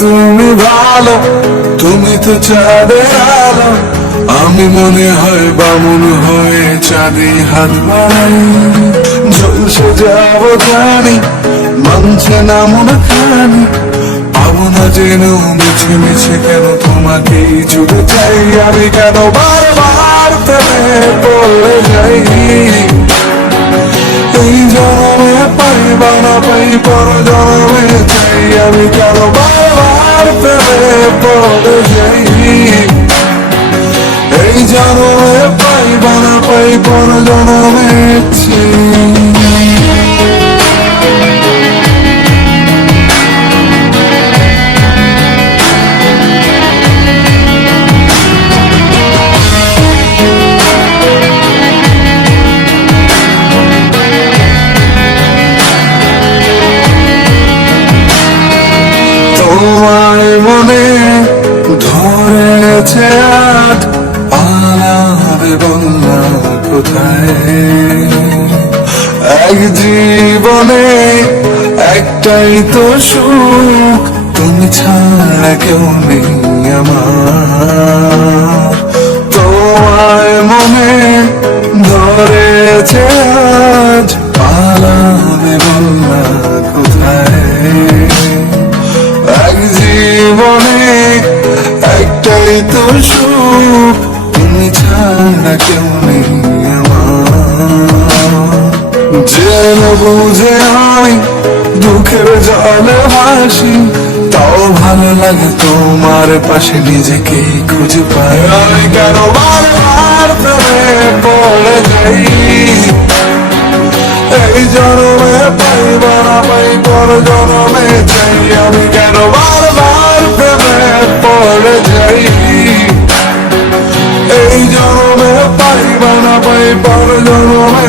তুমি ভালো তুমি তো চাঁদের আলো। আমি মনে হয় বামুন হয়ে চাঁদে হাত বাড়াই। ঝলসে যাব জানি, মানছে না মনে খানি। পাবো না যেন মিছে মিছে কেন চাই। আমি কেন বারবার প্রেমে পড়ে যাই? এই জন্মে পাইবা না পাই পর জন্মে চাই। আমি কেন বারবার প্রেমে পড়ে যাই? জন্মে পাইবা না পাই পর জন্মে বললা কোথায়? এক জীবনে একটাই তো সুখ, তুমি ছাড়া কেউ নেই আমার। তোমায় মনে ধরেছে আজ পালাবে বললা বুঝে আমি দুঃখের জলে ভাসি, তাও ভালো লাগে তোমার পাশে নিজেকে খুঁজে পাই। আমি কেন বারবার প্রেমে পড়ে যাই? এই জন্মে পাইবা না পাই পর জন্মে চাই। আমি কেন বারবার প্রেমে পড়ে যাই? এই জন্মে পাইবা না পাই পর জন্মে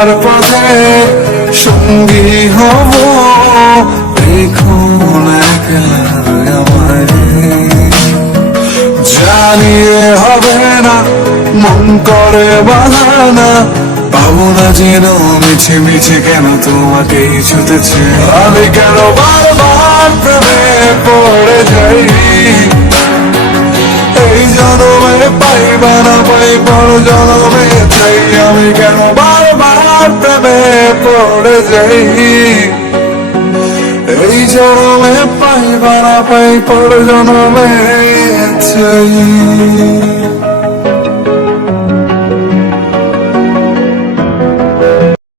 চলার পথে সঙ্গী হব। রেখো জানিয়ে হবে না, মন করে বাহানা। পাবো না যেন মিছে মিছে কেন তোমাকে ছুতেছে। আমি কেন বারবার প্রেমে পড়ে যাই? এই জন্মে পাইবা না পাই পর জন্মে চাই। আমি কেন বারবার প্রেমে পড়ে যাই। এই জনমে পাইবার পাই পর জনমে চাই